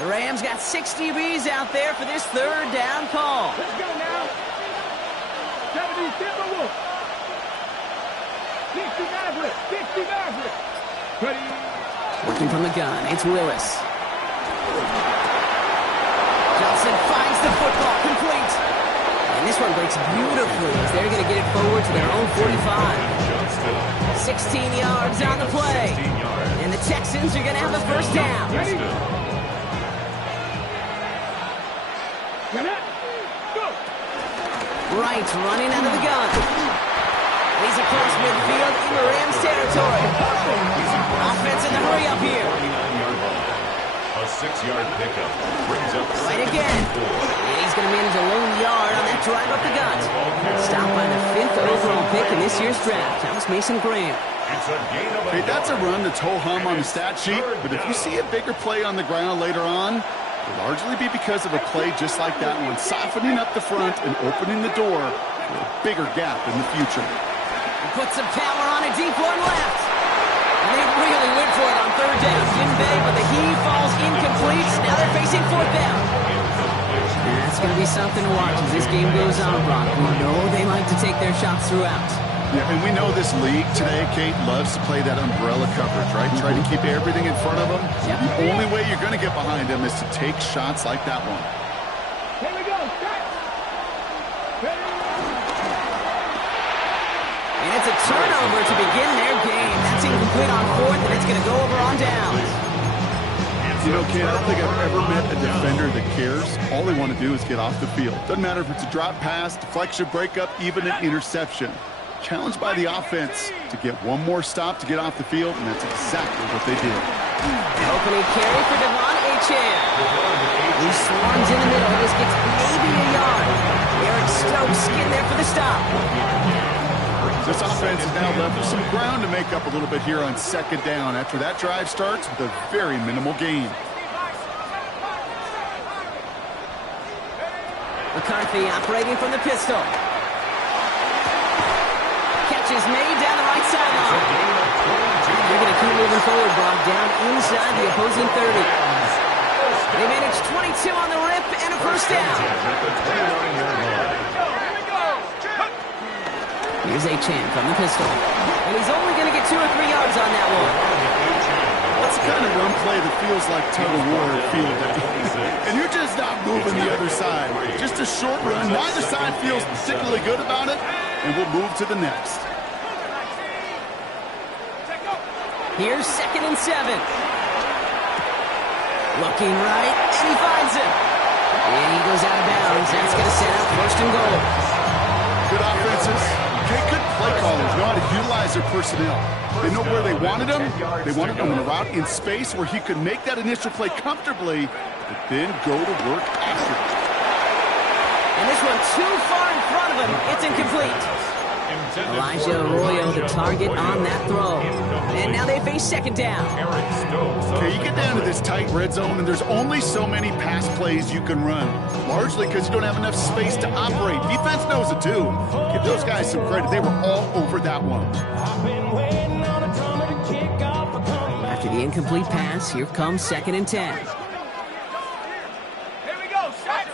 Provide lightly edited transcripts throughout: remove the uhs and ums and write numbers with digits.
The Rams got 6 DBs out there for this third down call. Let's go now. 70, 69 blitz. 69 blitz. Ready. Working from the gun, it's Willis. Johnson finds the football, complete. And this one breaks beautifully as they're going to get it forward to their own 45. 16 yards on the play. And the Texans are going to have the first down. Ready? Go. Wright running out of the gun. He's across midfield in the Rams territory. Offense in the hurry up here. A 6-yard pickup brings up Right again. And he's going to manage a lone yard on that drive up the gut. Stopped by the 5th overall pick in this year's draft. That was Mason Graham. Hey, that's a run that's ho-hum on the stat sheet, but if you see a bigger play on the ground later on, it'll largely be because of a play just like that one, softening up the front and opening the door for a bigger gap in the future. Put some power on a deep one left. And they really went for it on third down, didn't they? But the heave falls incomplete. Now they're facing fourth down. That's going to be something to watch as this game goes on, Brock. We know they like to take their shots throughout. Yeah, and we know this league today, Kate, loves to play that umbrella coverage, right? Try to keep everything in front of them. Yep. The only way you're going to get behind them is to take shots like that one. Here we go. Start. Ready. And it's a turnover to begin their game. That's incomplete on fourth, and it's going to go over on downs. You know, Kate, I don't think I've ever met a defender that cares. All they want to do is get off the field. Doesn't matter if it's a drop pass, deflection, breakup, even an interception. Challenged by the offense to get one more stop to get off the field, and that's exactly what they did. An opening carry for Devon Achane. He swarms in the middle. This gets maybe a yard. Eric Stokes getting there for the stop. This offense is now left with some ground to make up a little bit here on second down after that drive starts with a very minimal gain. McCarthy operating from the pistol. Catch is made down the right sideline. They're going to keep moving forward, Brock, down inside the opposing 30. They managed 22 on the rip and a first down. Here's Achane from the pistol. And he's only going to get 2 or 3 yards on that one. That's the kind of run play that feels like tug-of-war at field. And you're just not moving the other side. Just a short run. Neither side feels particularly good about it. And we'll move to the next. Here's 2nd and 7. Looking right, and he finds him. And he goes out of bounds. That's going to set up 1st and goal. Good offenses. Okay, good play callers. Know how to utilize their personnel. They know where they wanted him. They wanted him on a route in space where he could make that initial play comfortably, but then go to work after it. And this one too far in front of him. It's incomplete. Elijah Arroyo, the target on that throw. And now they face 2nd down. Okay, you get down to this tight red zone, and there's only so many pass plays you can run, largely because you don't have enough space to operate. Defense knows it, too. Give those guys some credit. They were all over that one. After the incomplete pass, here comes 2nd and 10. Here we go. Shot.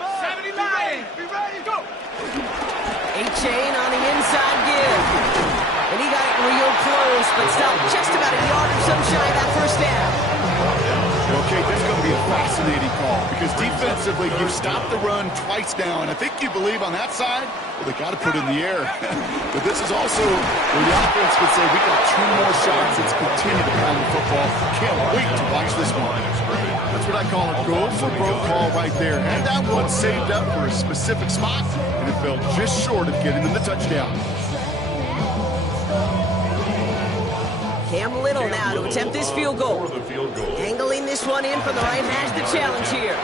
79. Be ready. Go. Achane on the inside give. And he got it real close, but stopped just about a yard or so shy of that first down. Okay, this is going to be a fascinating call because defensively you've stopped the run twice now, and I think you believe on that side, well, they got to put it in the air. But this is also where the offense could say, we got 2 more shots. Let's continue to pound the football. Can't wait to watch this one. That's what I call a go for broke call right there. And that one saved up for a specific spot, and it fell just short of getting them the touchdown. Cam Little now to attempt this field goal. Angling this one in from the right hash, the challenge here.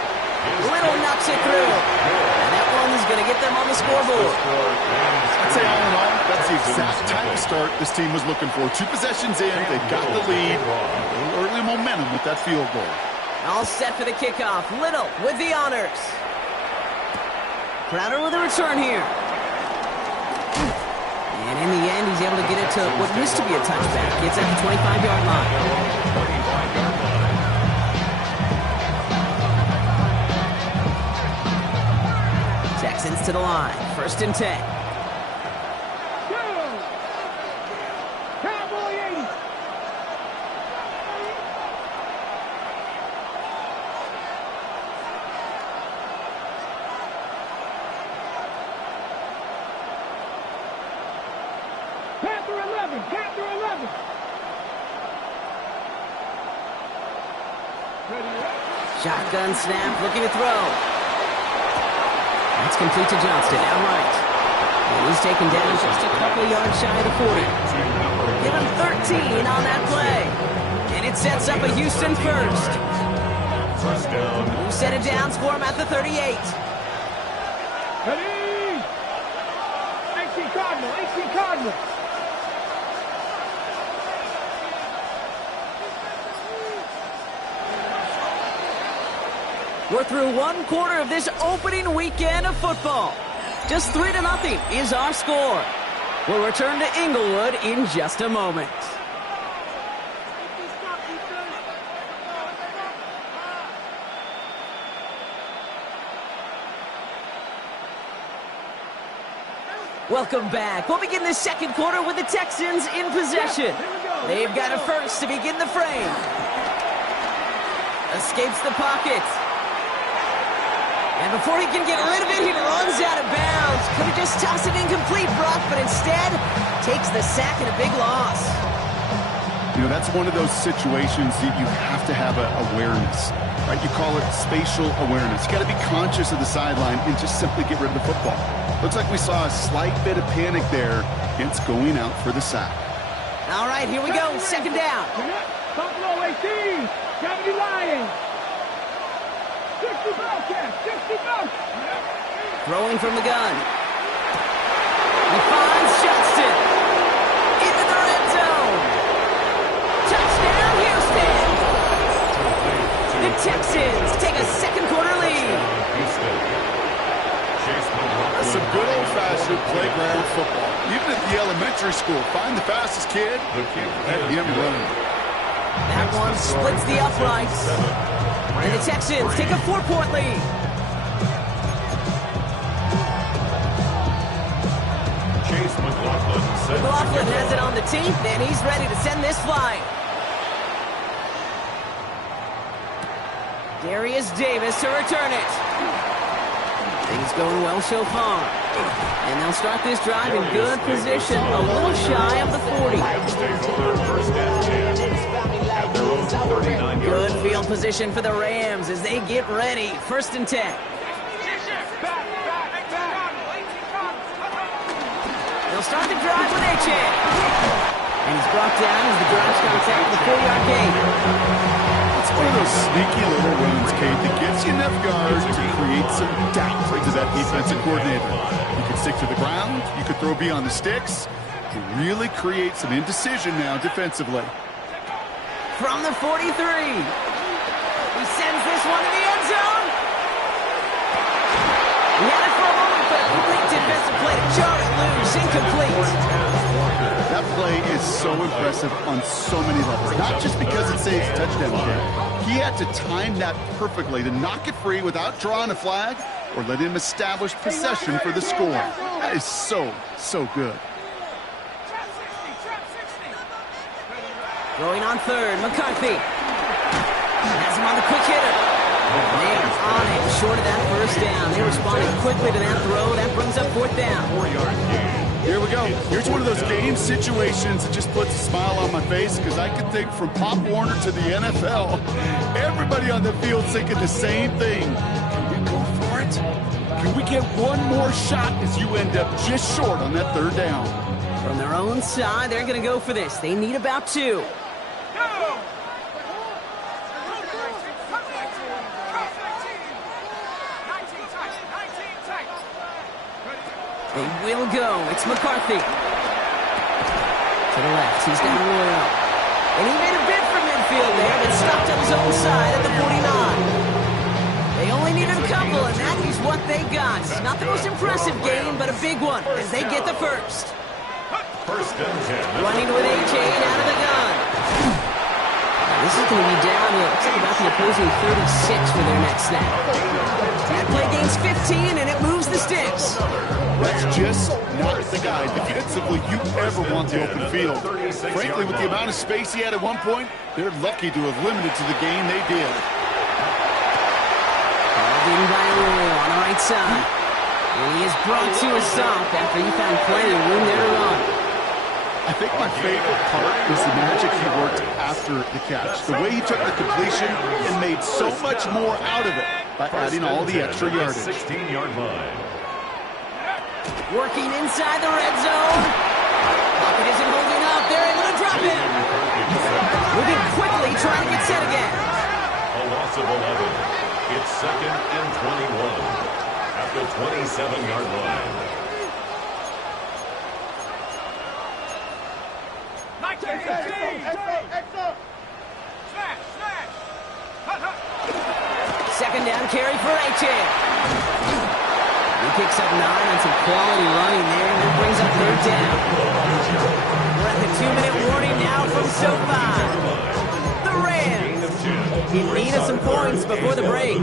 Little knocks it through. And that one is going to get them on the scoreboard. I'd say all in all, that's the exact type of start this team was looking for. 2 possessions in, they got the lead. A little early momentum with that field goal. All set for the kickoff. Little with the honors. Crowder with a return here. And in the end, he's able to get it to what used to be a touchback. Gets at the 25-yard line. to the line. 1st and 10. Cowboy 80. Panther 11. Panther 11. Shotgun snap, looking to throw. That's complete to Johnston, outright. And he's taken down just a couple yards shy of the 40. Give him 13 on that play. And it sets up a Houston first. First down. Who set it down for him at the 38. Ready? 18 Cardinal. 18 Cardinal. We're through one quarter of this opening weekend of football. Just 3-0 is our score. We'll return to Inglewood in just a moment. Welcome back. We'll begin the second quarter with the Texans in possession. They've got a first to begin the frame. Escapes the pocket. And before he can get rid of it, he runs out of bounds. Could have just tossed it incomplete, Brock, but instead takes the sack and a big loss. You know, that's one of those situations that you have to have awareness, right? You call it spatial awareness. You got to be conscious of the sideline and just simply get rid of the football. Looks like we saw a slight bit of panic there, hence going out for the sack. All right, here we go. 2nd down. Buffalo 18. 70 Lions. 60 Bobcats. 60 Bobcats. Throwing from the gun. He finds Johnston. Into the red zone. Touchdown, Houston. The Texans take a second quarter lead. That's some good old-fashioned playground football. Even at the elementary school, find the fastest kid, let him run. That one splits the uprights. And the Texans take a 4-point lead. Chase McLaughlin has it on the team, and he's ready to send this flying. Darius Davis to return it. Things going well so far. And they'll start this drive in good position, a little shy of the 40. Good field position for the Rams as they get ready. 1st and 10. They'll start the drive with Achane. And he's brought down as the drive's contact with the 4-yard gain. It's one of those sneaky little runs, Kate, that gets you enough yards to create some doubt to that defensive coordinator. You can stick to the ground. You could throw beyond the sticks. You really create some indecision now defensively. From the 43. He sends this one to the end zone. He had it for a moment, but a complete defensive play to jar it loose. Incomplete. That play is so impressive on so many levels. Not just because it saves a touchdown game. He had to time that perfectly to knock it free without drawing a flag or let him establish possession for the score. That is so, so good. Throwing on 3rd, McCarthy. Has him on the quick hitter. They are on it, short of that 1st down. They responded quickly to that throw. That brings up 4th down. 4-yard gain. Here we go. Here's one of those game situations that just puts a smile on my face because I can think from Pop Warner to the NFL. Everybody on the field thinking the same thing. Can we go for it? Can we get one more shot as you end up just short on that 3rd down? From their own side, they're going to go for this. They need about 2. They will go. It's McCarthy. To the left. He's got Royal. And he made a bid for midfield there, but stopped on his own side at the 49. They only needed a couple, and that is what they got. Not the most impressive game, but a big one as they get the first. 1st and 10. Running with Achane out of the gun. This is going to be down to, looks like about the opposing 36 for their next snap. That play gains 15, and it moves the sticks. That's just not the guy defensively you ever want the open field. Frankly, with the amount of space he had at one point, they're lucky to have limited to the game they did. Called in by Rule on the right side. And he is brought to a stop after he found plenty of room there to run. I think my favorite part is the magic he worked after the catch. The way he took the completion and made so much more out of it by adding all the extra yardage. 16-yard line. Working inside the red zone. Pocket isn't holding up. They're able to drop him. Moving quickly, trying to get set again. A loss of 11. It's 2nd and 21 at the 27-yard line. Second down carry for Achan. He picks up 9 on some quality running there, and that brings up 3rd down. We're at the 2-minute warning now from SoFi. The Rams in need of some points before the break.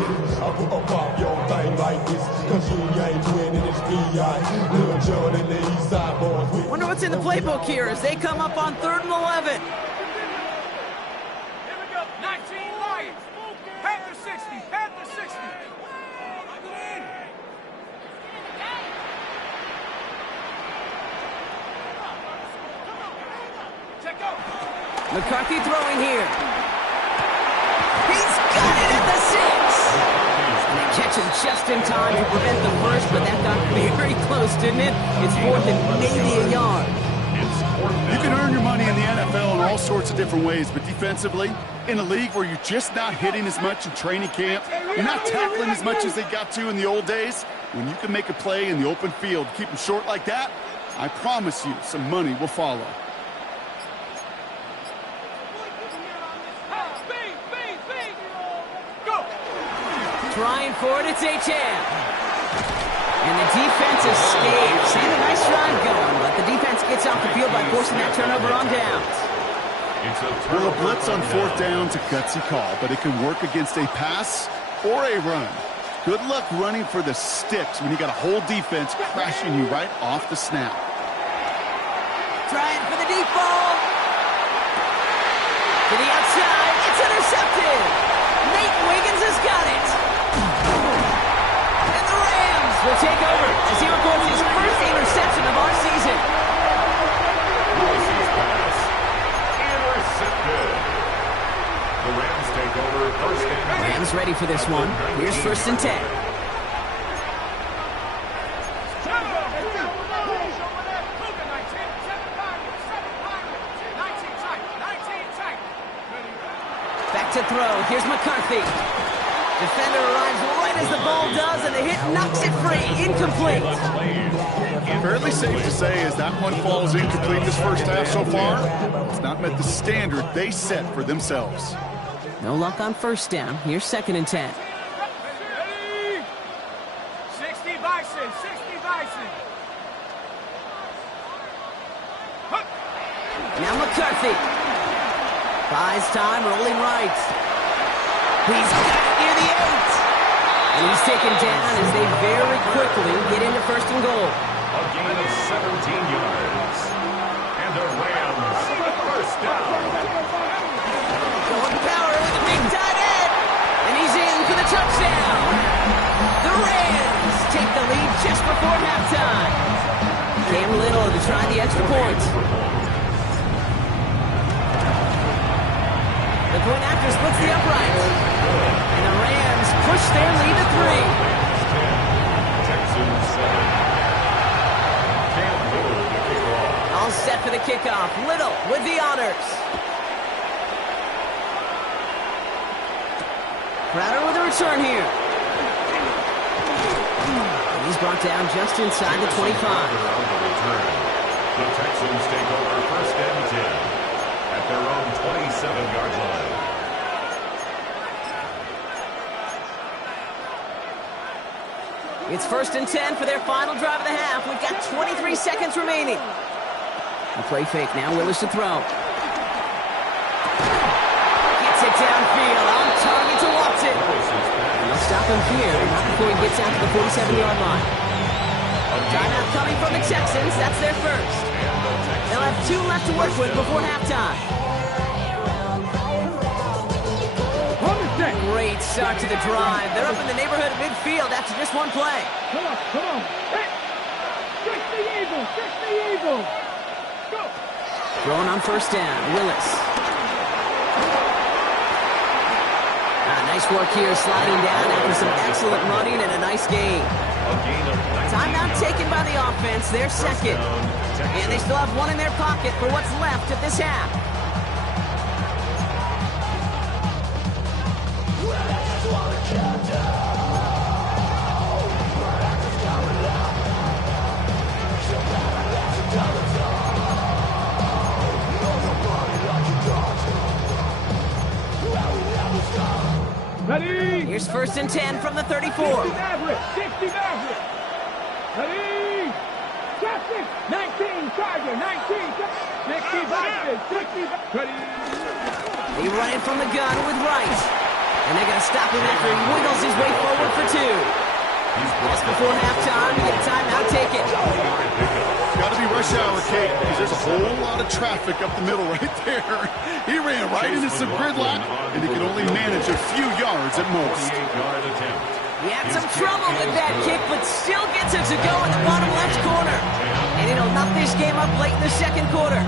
Wonder what's in the playbook here as they come up on 3rd and 11. McCarthy throwing here. He's got it at the 6. They catch him just in time to prevent the first, but that got very close, didn't it? It's 4th and maybe a yard. You can earn your money in the NFL in all sorts of different ways, but defensively, in a league where you're just not hitting as much in training camp, you're not tackling as much as they got to in the old days, when you can make a play in the open field, keep them short like that, I promise you some money will follow. Trying for it, it's Achan. And the defense escapes. And a nice run going, but the defense gets off the field by forcing that turnover on downs. Well, a blitz on 4th down's a gutsy call, but it can work against a pass or a run. Good luck running for the sticks when you got a whole defense crashing you right off the snap. Trying for the deep ball. To the outside, it's intercepted. Nate Wiggins has got it. And the Rams will take over as he records his first interception of our season. Lewis's pass. Intercepted. The Rams take over 1st and 10. Rams ready for this one. Here's 1st and 10. Back to throw. Here's McCarthy. Defender arrives right as the ball does, and the hit knocks it free. Incomplete. Fairly safe to say as that one falls incomplete this first half so far, it's not met the standard they set for themselves. No luck on 1st down. Here's 2nd and 10. 60 Bison, 60 Bison. Now McCarthy. Buys time, rolling right. He's got it near the 8. And he's taken down as they very quickly get into 1st and goal. A gain of 17 yards. And the Rams 1st down. Going power with a big tight end. And he's in for the touchdown. The Rams take the lead just before halftime. Cam Little to try the extra point. The point after splits the uprights. And the Rams push their lead to 3. Texans 7. Cam Little to kick off. All set for the kickoff. Little with the honors. Crowder with a return here. And he's brought down just inside the 25. The Texans take over 1st and 10 at their own 27-yard line. It's 1st and 10 for their final drive of the half. We've got 23 seconds remaining. The play fake now. Willis to throw. Gets downfield. On target to Watson. They'll stop him here, not before he gets out to the 47-yard line. Timeout coming from the Texans. That's their first. They'll have 2 left to work with before halftime. Great start to the drive. They're up in the neighborhood of midfield after just one play. Come on, come on. Hey, 60 Eagles, 60 Eagles. Go. Throwing on first down, Willis. Nice work here, sliding down after some excellent running and a nice gain. Timeout taken by the offense, their second. And they still have 1 in their pocket for what's left of this half. Ready? Here's first and 10 from the 34. 60 Maverick, 60 Maverick. Ready? 19, Tiger, 19. 60 Vikings, 60. Ready? They run it from the gun with Wright. And they're going to stop him after he wiggles his way forward for 2. Just before halftime, we get a timeout taken. Got to be rush hour, Kate, because there's a whole lot of traffic up the middle right there. He ran right into some gridlock, and he could only manage a few yards at most. He had some trouble with that kick, but still gets it to go in the bottom left corner. And it'll knock this game up late in the second quarter.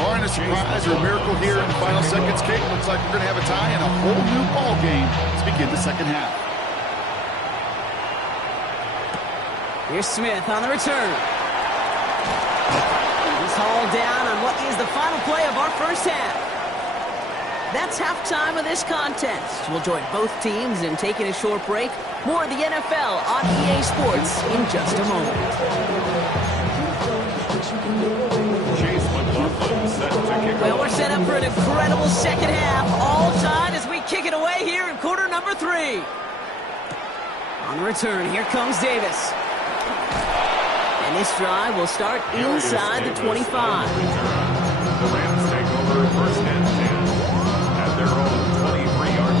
Barring a surprise or a miracle here in the final seconds, Kate, looks like we're going to have a tie and a whole new ball game to begin the second half. Here's Smith on the return. He's hauled down on what is the final play of our first half. That's halftime of this contest. We'll join both teams in taking a short break. More of the NFL on EA Sports in just a moment. Well, we're set up for an incredible second half. All tied as we kick it away here in quarter number 3. On the return, here comes Davis. And this drive will start inside the 25. The Rams take over first and 10 at their own 23-yard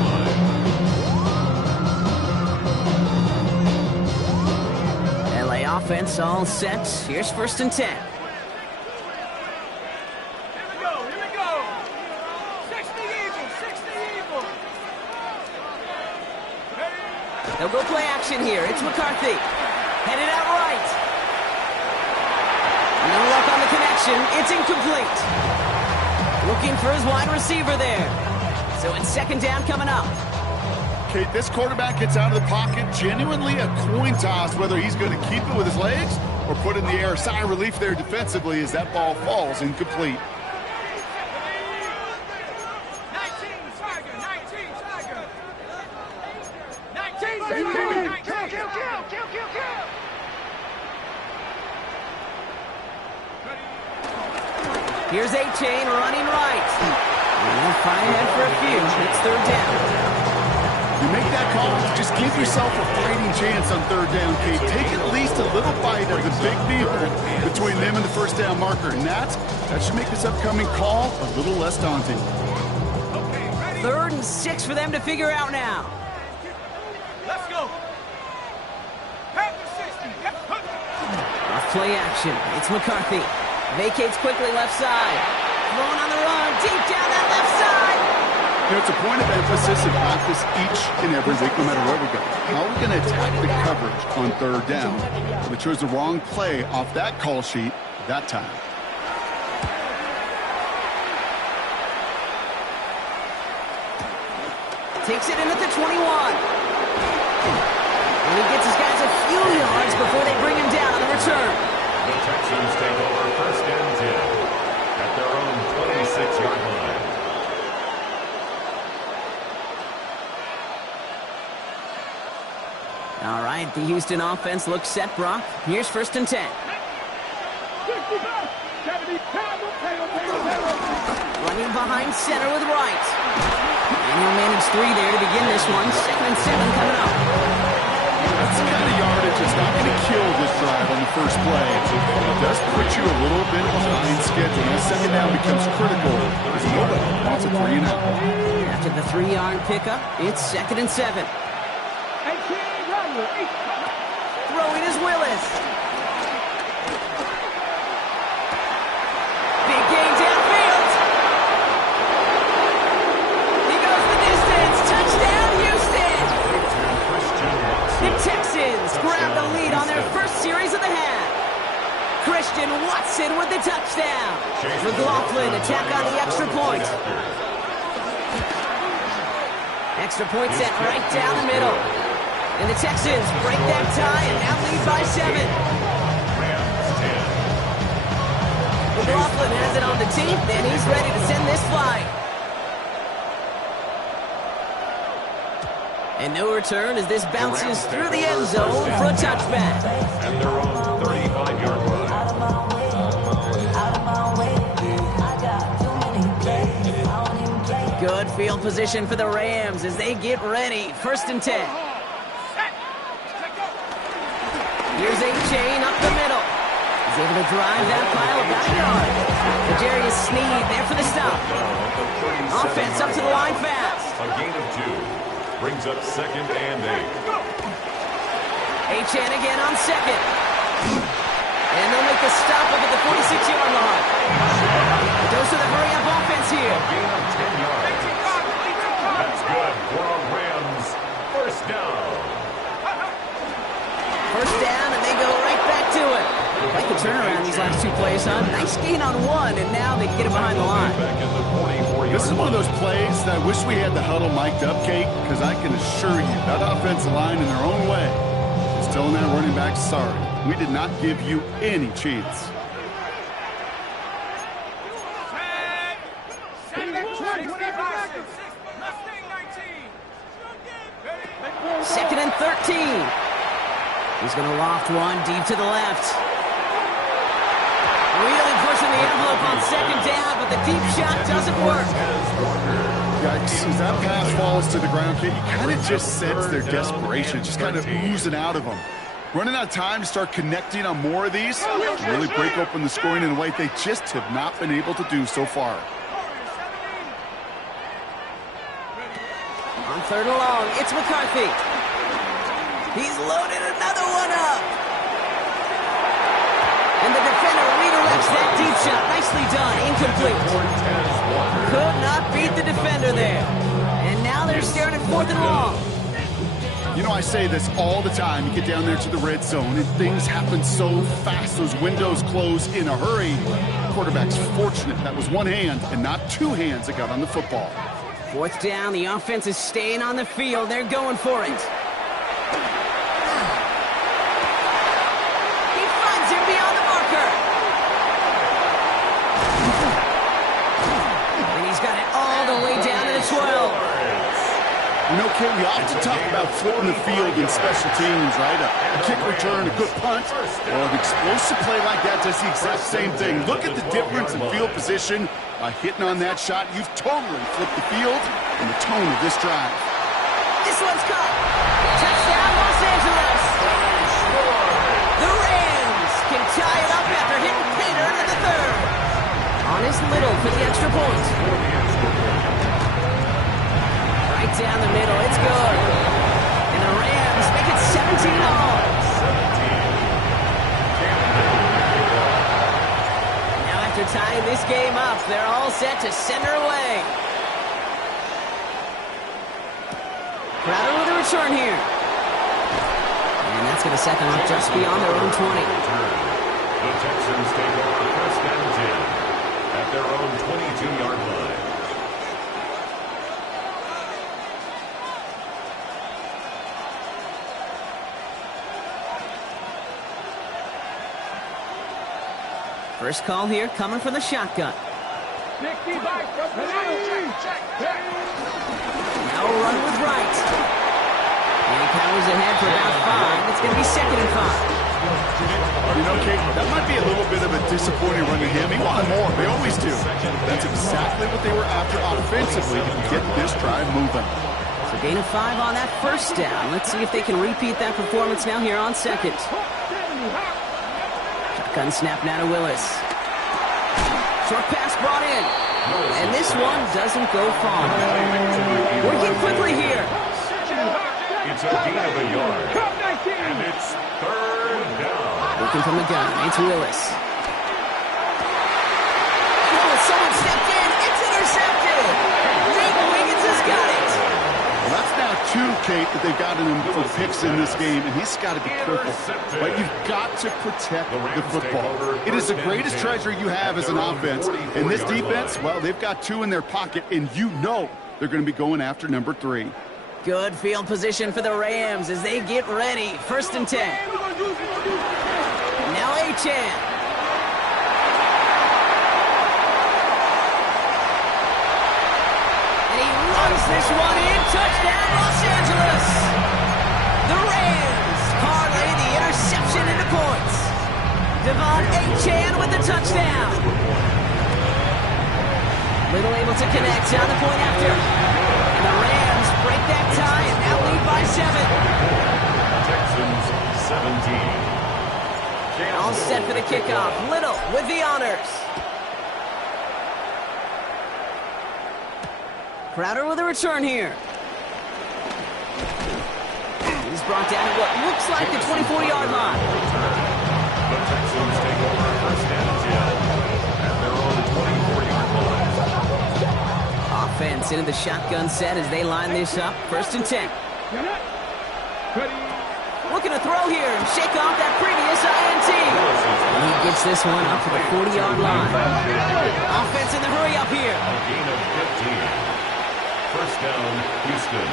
line. LA offense all set. Here's first and 10. Here we go. 60 Eagles, 60 Eagles. They'll go play action here. It's McCarthy. Headed out right. No luck on the connection. It's incomplete. Looking for his wide receiver there. So it's second down coming up. Kate, this quarterback gets out of the pocket, genuinely a coin toss whether he's going to keep it with his legs or put it in the air. Sigh of relief there defensively as that ball falls incomplete. 19, Tiger, 19, Tiger. 19, kill. Here's A-Chain running right. And they'll fight ahead for a few. It's third down. You make that call, just give yourself a fighting chance on third down, Kate. Take at least a little bite of the big deal between them and the first down marker. And that should make this upcoming call a little less daunting. Third and 6 for them to figure out now. Let's go. Half the 60. Off play action. It's McCarthy. Vacates quickly left side. Throwing on the run. Deep down that left side. You know, it's a point of emphasis in practice each and every week, no matter where we go. How are we going to attack the coverage on third down? We chose the wrong play off that call sheet that time. Takes it in at the 21. And he gets his guys a few yards before they bring him down on the return. The Texans take over first and 10 at their own 26-yard line. All right, the Houston offense looks set, Brock. Here's first and 10. Running behind center with Wright. And he'll manage 3 there to begin this one. Second and 7 coming up. That's the kind of yardage. It's not going to kill this drive on the first play. It does put you a little bit behind schedule. Now, second down becomes critical because nobody wants a 3-and-out. After the 3-yard pickup, it's 2nd and 7. Throwing is Willis. Big gain downfield. He goes the distance. Touchdown, Houston. The Texans grab the lead on their first series of the half. Christian Watson with the touchdown. McLaughlin attack on the extra point. Extra point set right down the middle. And the Texans break that tie and now lead by 7. McLaughlin has it on the teeth, and he's ready to send this flight. And no return as this bounces through the end zone for a touchback. At their own 35-yard line. Good field position for the Rams as they get ready. 1st and 10. Here's A-Chain up the middle. He's able to drive that pile about a yard. Darius Sneed there for the stop. Offense up to the line fast. A gain of 2. Brings up 2nd and 8. A-Chain again on 2nd. And they'll make the stop up at the 46-yard line. Goes to the hurry-up offense here. A gain of 10 yards. That's good for a Rams 1st down. 1st down, and they go right back to it. Like the turnaround these last 2 plays, huh? Nice gain on 1, and now they get it behind the line. This is one of those plays that I wish we had the huddle mic'd up, Kate, because I can assure you that offensive line in their own way is telling that running back, sorry, we did not give you any chance. Second and 13. He's going to loft one deep to the left. Really pushing the envelope on 2nd down, but the deep shot doesn't work. Yikes, as that pass falls to the ground, Kate, you kind of just sense their desperation, just kind of oozing out of them. Running out of time to start connecting on more of these, really break open the scoring in a way they just have not been able to do so far. On 3rd and long, it's McCarthy. He's loaded another one up. And the defender redirects that deep shot. Nicely done. Incomplete. Could not beat the defender there. And now they're staring at 4th and long. You know, I say this all the time. You get down there to the red zone, and things happen so fast. Those windows close in a hurry. The quarterback's fortunate that was one hand and not 2 hands that got on the football. 4th down. The offense is staying on the field. They're going for it. You know, Kate, we often talk about flipping the field in special teams, right? A kick return, a good punt. Well, an explosive play like that does the exact same thing. Look at the difference in field position. By hitting on that shot, you've totally flipped the field and the tone of this drive. This one's caught. Touchdown, Los Angeles. The Rams can tie it up after hitting Peter in the 3rd. On his Little for the extra point. Right down the middle, it's good. And the Rams make it 17-all. Now after tying this game up, they're all set to send her away. Crowder with a return here. And that's going to set them up just beyond their own 20. The Texans take over 1st and 10 at their own 22-yard line. First call here coming from the shotgun. Now a run with Wright. And he powers ahead for about 5. It's going to be 2nd and 5. You know, Kate, that might be a little bit of a disappointing run to him. He wanted more. They always do. That's exactly what they were after offensively to get this drive moving. So Gain of 5 on that first down. Let's see if they can repeat that performance now here on second. Shotgun snap now to Willis. Short pass brought in. And this one doesn't go far. Working quickly here. It's a gain of a yard. And it's third down. Working from the gun. It's Willis. Oh, someone stepped in. It's intercepted. Nate Wiggins has got it. Well, that's now 2, Kate, that they've gotten him for picks in this game, and he's got to be careful. But you've got to protect the football. It is the greatest treasure you have as an offense. And this defense, well, they've got 2 in their pocket, and you know they're going to be going after number 3. Good field position for the Rams as they get ready. 1st and 10. Now Achane. And he runs this one in. Touchdown, Los Angeles. The Rams parlay the interception into points. Devon Achane with the touchdown. Little able to connect on the point after. And the Rams break that tie and now lead by 7. Texans 17. All set for the kickoff. Little with the honors. Crowder with a return here. He's brought down at what looks like the 24-yard line. The Texans take over 1st and 10 at their own 24-yard line. Offense into the shotgun set as they line this up. 1st and 10. Looking to throw here and shake off that previous INT. And he gets this one up to the 40-yard line. Offense in the hurry up here. A gain of 15. 1st down, Houston.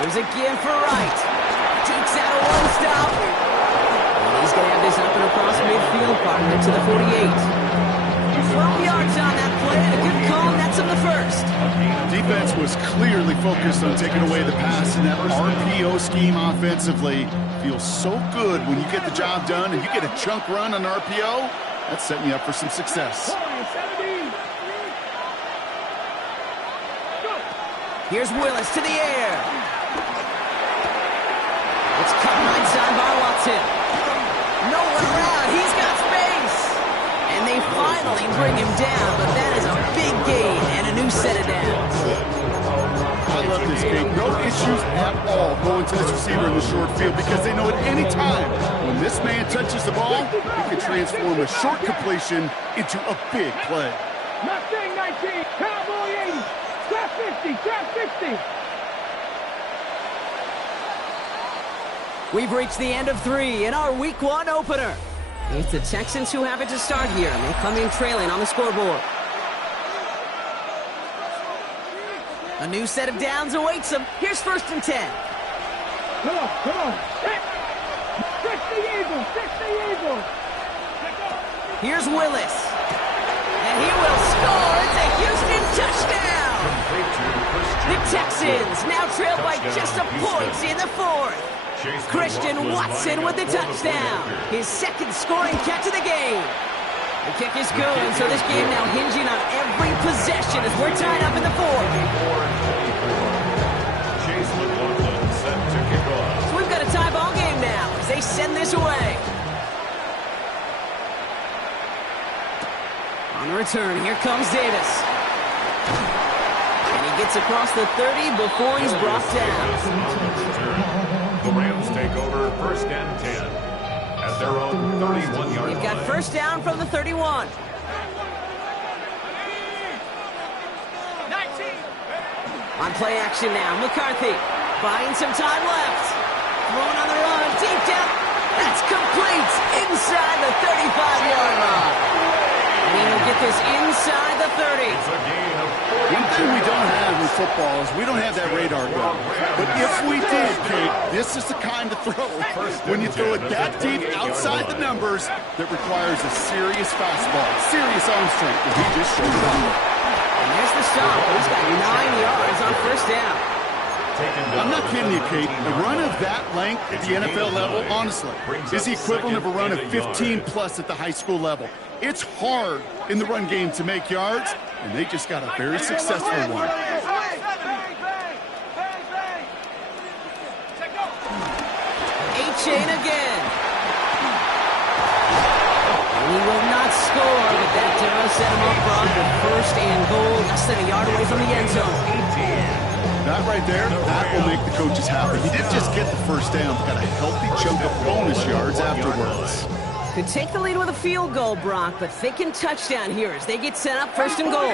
There's a give for Wright. Takes out a one-stop. And he's going to have this up and across midfield, parting it to the 48. 12 yards on that play, and a good call, and that's on the 1st. Defense was clearly focused on taking away the pass, and that RPO scheme offensively feels so good when you get the job done and you get a chunk run on RPO. That's setting you up for some success. Here's Willis to the air. It's cut right side by Watson. No one around. He's got space. And they finally bring him down, but that is a big gain and a new set of downs. I love this game. No issues at all going to this receiver in the short field because they know at any time when this man touches the ball, he can transform a short completion into a big play. Mustang 19, Cowboy 80, trap 50, trap 50. We've reached the end of 3 in our Week 1 opener. It's the Texans who have it to start here, and they come in trailing on the scoreboard. A new set of downs awaits them. Here's 1st and 10. Come on, come on. Fix the Eagles, fix the Eagles. Here's Willis. And he will score. It's a Houston touchdown. The Texans now trail by just a point in the 4th. Christian Watson with the touchdown. His 2nd scoring catch of the game. The kick is good, so this game now hinging on every possession as we're tied up in the 4th. So we've got a tie ball game now as they send this away. On the return, here comes Davis. And he gets across the 30 before he's brought down. The Rams take over 1st and 10 at their own 31-yard line. They've got 1st down from the 31. On play action now, McCarthy buying some time left. Throwing on the run, deep down. That's complete inside the 35-yard line. And he'll get this inside the 30. It's a gain of 40. One thing we don't have in football is we don't have that radar gun. But if we did, Kate, this is the kind of throw. When you throw it that deep outside the numbers, that requires a serious fastball, serious arm strength, and he just showed it on. And there's the stop. He's got 9 yards on 1st down. I'm not kidding you, Kate. A run of that length at the NFL level, honestly, is the equivalent of a run of 15-plus at the high school level. It's hard in the run game to make yards, and they just got a very successful one. A-chain again. And he will not score, but that does set him up front with first and goal, less than a yard away from the end zone. That right there, that will make the coaches happy. He didn't just get the first down, but got a healthy chunk of bonus yards afterwards. Could take the lead with a field goal, Brock, but thinking touchdown here as they get set up first and goal.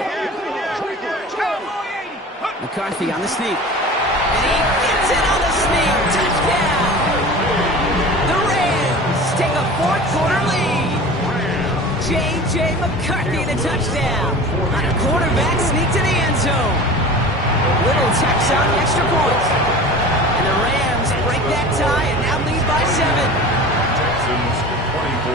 McCarthy on the sneak. And he gets it on the sneak. Touchdown! The Rams take a fourth-quarter lead. J.J. McCarthy the touchdown on a quarterback sneak to the end zone. Little tacks on the extra point. And the Rams break that tie and now lead by 7. Texans 24.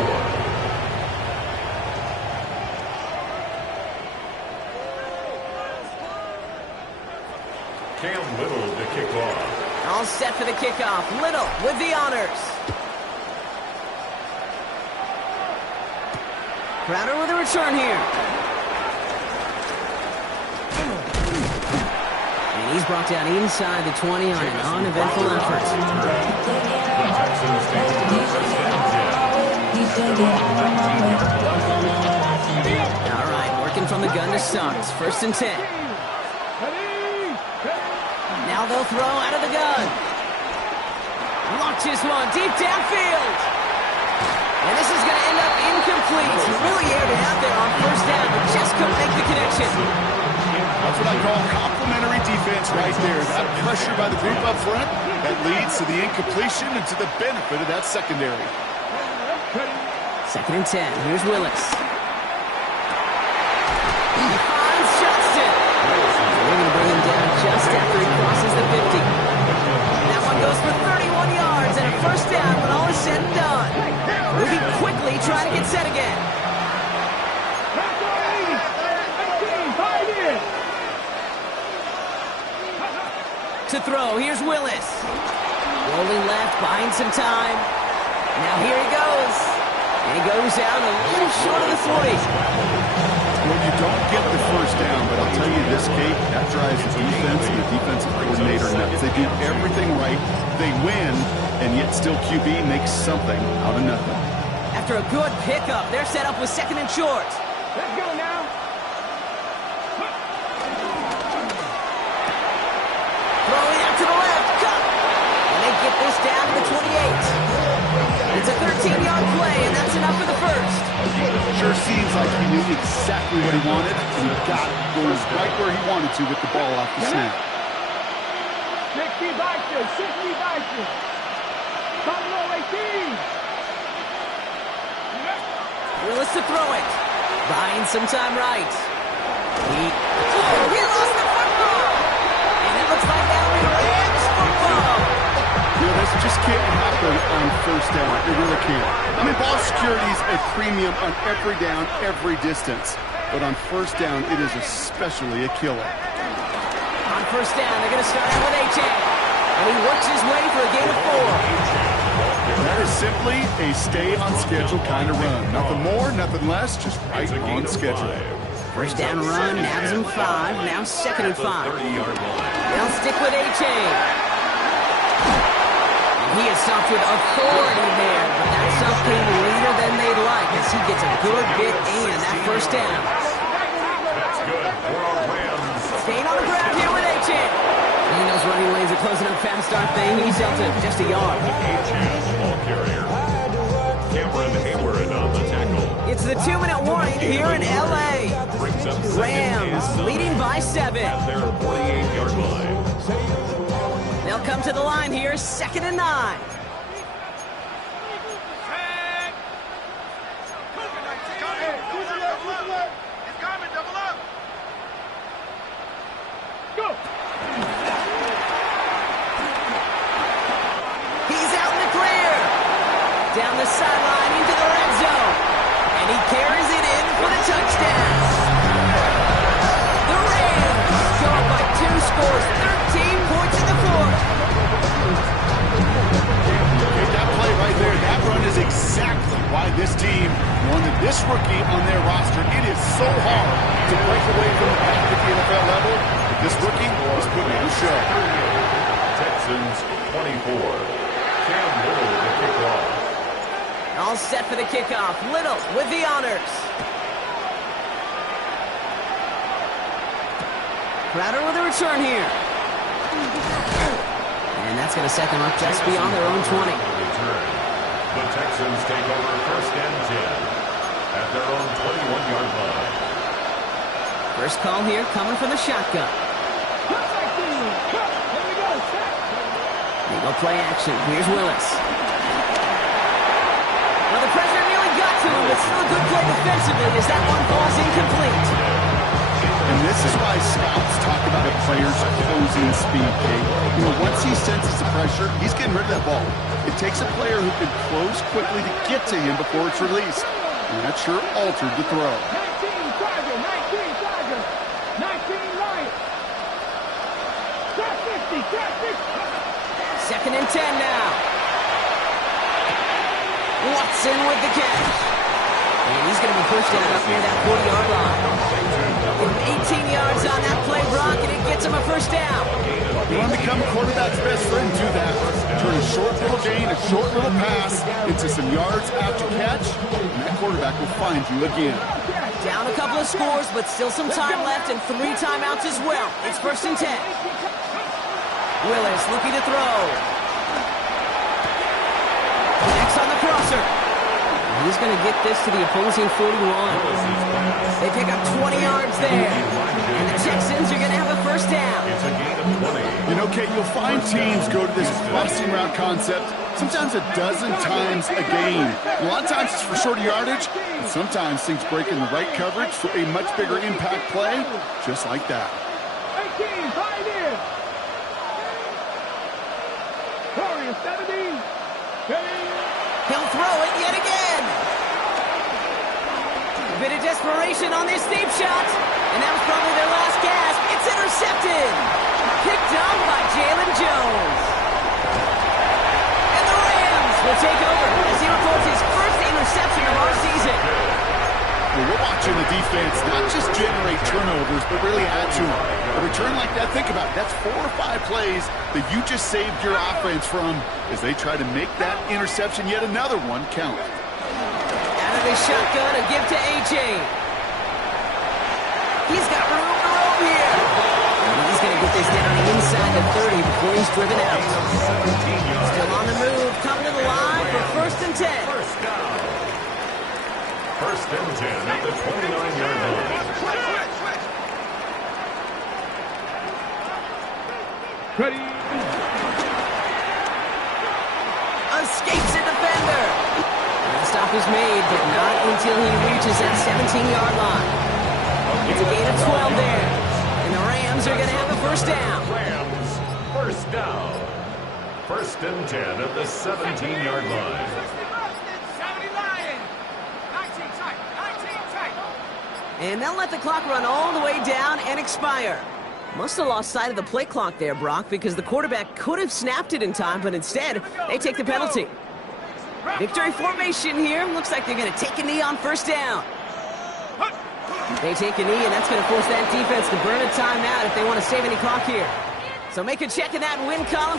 Cam Little to kick off. All set for the kickoff. Little with the honors. Crowder with a return here. And he's brought down inside the 20 on an uneventful effort. The Texans take the first and 10. All right, working from the gun to start. It's 1st and 10. Now they'll throw out of the gun. Launches one deep downfield. And this is going to end up incomplete. He really aired it out there on first down, but just couldn't make the connection. That's what I call complimentary defense right there. That pressure by the group up front, that leads to the incompletion and to the benefit of that secondary. 2nd and 10. Here's Willis. He finds Johnston. They're going to bring him down just after he crosses the 50. That one goes for 31 yards and a first down when all is said and done. Moving quickly, trying to get set again. To throw, here's Willis. Rolling left, buying some time. Now here he goes. And he goes out a little short of the 40. Well, you don't get the first down, but I'll tell you this, Kate, that drives the defense and the defensive coordinator nuts. They do everything right. They win, and yet still QB makes something out of nothing. After a good pickup, they're set up with 2nd and short. Let's go now. Throwing out to the left, cut! And they get this down to the 28. It's a 13-yard play, and that's enough for the first. Sure seems like he knew exactly what he wanted, and he got it. Goes right where he wanted to with the ball off the snap. 60 Vikings, 60 Vikings. Buffalo 18. Willis to throw it. Buying some time right. He lost the football! And it looks like that'll be Rams football! This just can't happen on first down. It really can't. I mean, ball security is a premium on every down, every distance. But on first down, it is especially a killer. On first down, they're going to start out with A.J. And he works his way for a gain of 4. That is simply a stay-on-schedule kind of run. Nothing more, nothing less, just right on schedule. First down run, nabs him 5, now 2nd and 5. They'll stick with A.J. He is stopped with authority there, but that stop came later than they'd like as he gets a good bit and that first down. That's good for our Rams. Staying on the ground here with A.J. And those running lanes are closing up fast, aren't they? He's out to just a yard. Ball carrier. Cameron Hayward on the tackle. It's the 2-minute warning here in L.A. Rams leading by 7. At their 48-yard line. They'll come to the line here, 2nd and 9. He's out in the clear. Down the sideline into the red zone. And he carries it in for the touchdown. The Rams go up by 2 scores, 13 points in the fourth. show. Texans 24. Cam Little to kick off. All set for the kickoff. Little with the honors. Crowder with a return here. And that's going to set them up just beyond their own 20. Return. The Texans take over first and 10 at their own 21-yard line. First call here coming from the shotgun. They go play action. Here's Willis. Well, the pressure nearly got to him, but still a good play defensively as that one falls incomplete. And this is why scouts talk about a player's closing speed, Kate. You know, once he senses the pressure, he's getting rid of that ball. It takes a player who can close quickly to get to him before it's released. And that sure altered the throw. 19 Chargers, 19 Lions. Trap 50, trap 50. Second and 10 now. Watson with the catch. And he's going to be pushed down up near that 40-yard line. 18 yards on that play, Brock, and it gets him a first down. You want to become a quarterback's best friend, do that. Turn a short little gain, a short little pass into some yards after catch, and that quarterback will find you again. Down a couple of scores, but still some time left and 3 timeouts as well. It's first and 10. Willis looking to throw. Next on the crosser. He's going to get this to the opposing 41. They pick up 20 yards there. And the Texans are going to have a first down. It's a gain of 20. You know, Kate, you'll find teams go to this crossing route concept sometimes a dozen times a game. A lot of times it's for shorter yardage, and sometimes things break in the right coverage for a much bigger impact play, just like that. 18, Pioneer. Warrior 70. He'll throw it yet again. A bit of desperation on this deep shot. And that was probably their last gasp. It's intercepted. Picked up by Jalen Jones. And the Rams will take over as he records his first interception of our season. Well, we're watching the defense not just generate turnovers, but really add to them. A return like that, think about it. That's 4 or 5 plays that you just saved your offense from as they try to make that interception, yet another one, count. Out of the shotgun, a give to A.J. He's got room to roam here. And he's going to get this down inside the 30 before he's driven out. Still on the move, coming to the line for first and 10. First down. First and 10 at the 29-yard line. Ready. Escapes a defender. And the stop is made, but not until he reaches that 17-yard line. It's a gain of 12 there. And the Rams are going to have a first down. Rams, first down. First and 10 at the 17-yard line. And they'll let the clock run all the way down and expire. Must have lost sight of the play clock there, Brock, because the quarterback could have snapped it in time, but instead, they take the penalty. Victory formation here. Looks like they're going to take a knee on first down. They take a knee, and that's going to force that defense to burn a timeout if they want to save any clock here. So make a check in that win column.